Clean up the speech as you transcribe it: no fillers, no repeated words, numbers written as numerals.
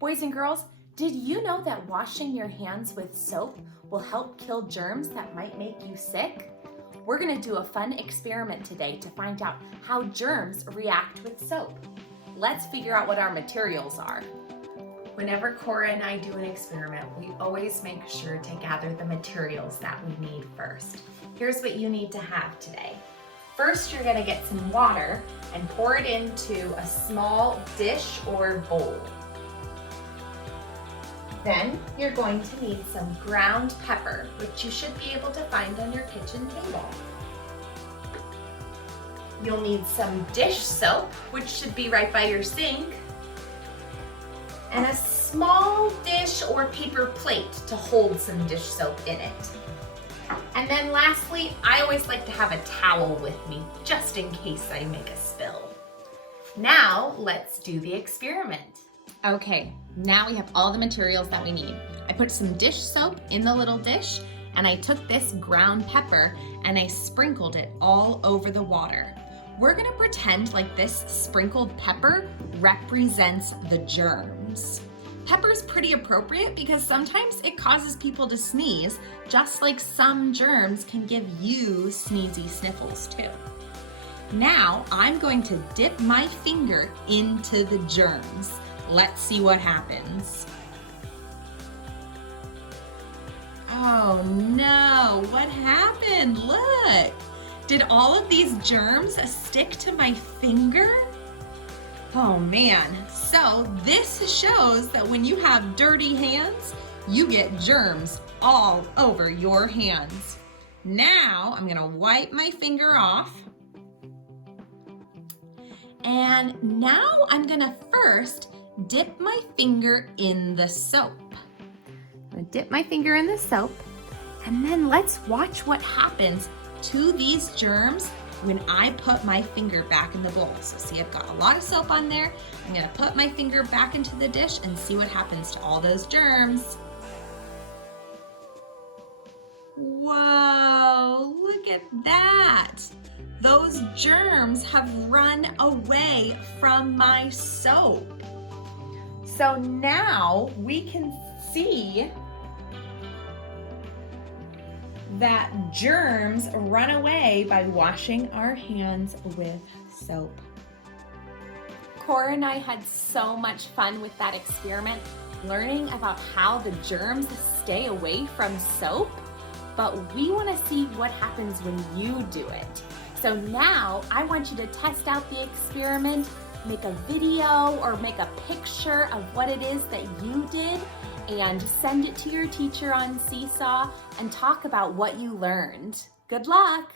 Boys and girls, did you know that washing your hands with soap will help kill germs that might make you sick? We're gonna do a fun experiment today to find out how germs react with soap. Let's figure out what our materials are. Whenever Cora and I do an experiment, we always make sure to gather the materials that we need first. Here's what you need to have today. First, you're gonna get some water and pour it into a small dish or bowl. Then you're going to need some ground pepper, which you should be able to find on your kitchen table. You'll need some dish soap, which should be right by your sink, and a small dish or paper plate to hold some dish soap in it. And then lastly, I always like to have a towel with me, just in case I make a spill. Now, let's do the experiment. Okay, now we have all the materials that we need. I put some dish soap in the little dish, and I took this ground pepper and I sprinkled it all over the water. We're gonna pretend like this sprinkled pepper represents the germs. Pepper's pretty appropriate because sometimes it causes people to sneeze, just like some germs can give you sneezy sniffles too. Now, I'm going to dip my finger into the germs. Let's see what happens. Oh no, what happened? Look, did all of these germs stick to my finger? Oh man, so this shows that when you have dirty hands, you get germs all over your hands. Now, I'm gonna wipe my finger off. And now I'm gonna first dip my finger in the soap. I'm gonna dip my finger in the soap, and then let's watch what happens to these germs when I put my finger back in the bowl. So see, I've got a lot of soap on there. I'm gonna put my finger back into the dish and see what happens to all those germs. Whoa, look at that. Those germs have run away from my soap. So now we can see that germs run away by washing our hands with soap. Cora and I had so much fun with that experiment, learning about how the germs stay away from soap, but we want to see what happens when you do it. So now I want you to test out the experiment, make a video or make a picture of what it is that you did, and send it to your teacher on Seesaw and talk about what you learned. Good luck!